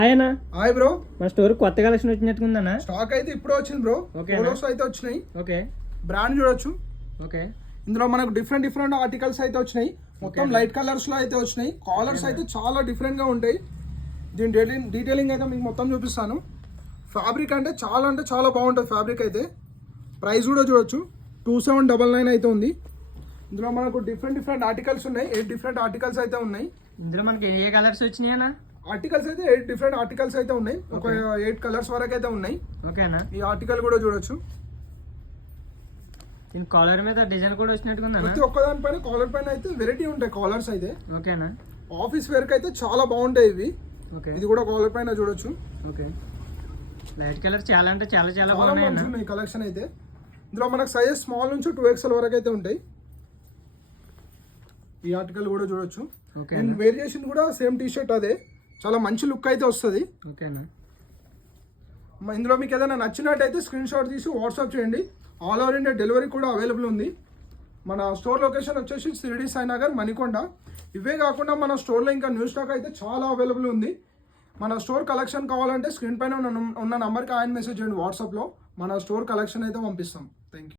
ఆయన hi bro, మన store కొత్త కలెక్షన్ వచ్చినట్టుకుందన్నా. స్టాక్ అయితే ఇప్పుడే వచ్చింది బ్రో. ఓకే పోలోస్ అయితే వచ్చినాయి. ఓకే బ్రాండ్ చూడొచ్చు. ఓకే ఇందులో మనకు డిఫరెంట్ ఆర్టికల్స్ అయితే వచ్చినాయి. మొత్తం లైట్ కలర్స్ లో అయితే వచ్చినాయి. కాలర్స్ అయితే చాలా డిఫరెంట్ గా ఉంటాయి. దీని డీటెయిలింగ్ అయితే మీకు మొత్తం చూపిస్తాను. ఫ్యాబ్రిక్ అంటే చాలా బాగుంటుంది. ఫ్యాబ్రిక్ అయితే ప్రైస్ కూడా చూడొచ్చు. 2799 అయితే ఉంది. ఇందులో మనకు డిఫరెంట్ ఆర్టికల్స్ ఉన్నాయి. 8 డిఫరెంట్ ఆర్టికల్స్ అయితే ఉన్నాయి. ఇందులో మనకి ఏ కలర్స్ వచ్చినాయన్నా? ఆర్టికల్స్ అయితే 8 డిఫరెంట్ ఆర్టికల్స్ అయితే ఉన్నాయి. ఒక 8 కలర్స్ వరకు అయితే ఉన్నాయి. ఓకేనా, ఈ ఆర్టికల్ కూడా చూడొచ్చు. దీని కాలర్ మీద డిజైన్ కూడా వచ్చినట్టుకుందన్నా. ప్రతి ఒక్కదానిపైన కాలర్ పైన అయితే వెరైటీ ఉంటాయి కాలర్స్ అయితే. ఓకేనా, ఆఫీస్ వేర్ కి అయితే చాలా బాగుంటాయి ఇవి. ఓకే, ఇది కూడా కాలర్ పైన చూడొచ్చు. ఓకే, లైట్ కలర్ చాలా అంటే చాలా చాలా బాగున్నాయి. మంచిగా ఉన్నాయి కలెక్షన్ అయితే. ఇందులో మనకు సైజ్ స్మాల్ నుంచి 2XL వరకు అయితే ఉంటాయి. ఈ ఆర్టికల్ కూడా చూడొచ్చు. ఓకే, నేను వేర్ చేసింది కూడా సేమ్ టీ షర్ట్ అదే. చాలా మంచి లుక్ అయితే వస్తుంది. ఓకేనా, ఇందులో మీకు ఏదైనా నచ్చినట్టయితే స్క్రీన్ షాట్ తీసి వాట్సాప్ చేయండి. ఆల్ ఓవర్ ఇండియా డెలివరీ కూడా అవైలబుల్ ఉంది. మన స్టోర్ లొకేషన్ వచ్చేసి షిరిడి సాయినగర్, మణికొండ. ఇవే కాకుండా మన స్టోర్లో ఇంకా న్యూ స్టాక్ అయితే చాలా అవైలబుల్ ఉంది. మన స్టోర్ కలెక్షన్ కావాలంటే స్క్రీన్ పైన ఉన్న నంబర్కి ఆయన మెసేజ్ చేయండి వాట్సాప్లో. మన స్టోర్ కలెక్షన్ అయితే పంపిస్తాం. Thank you.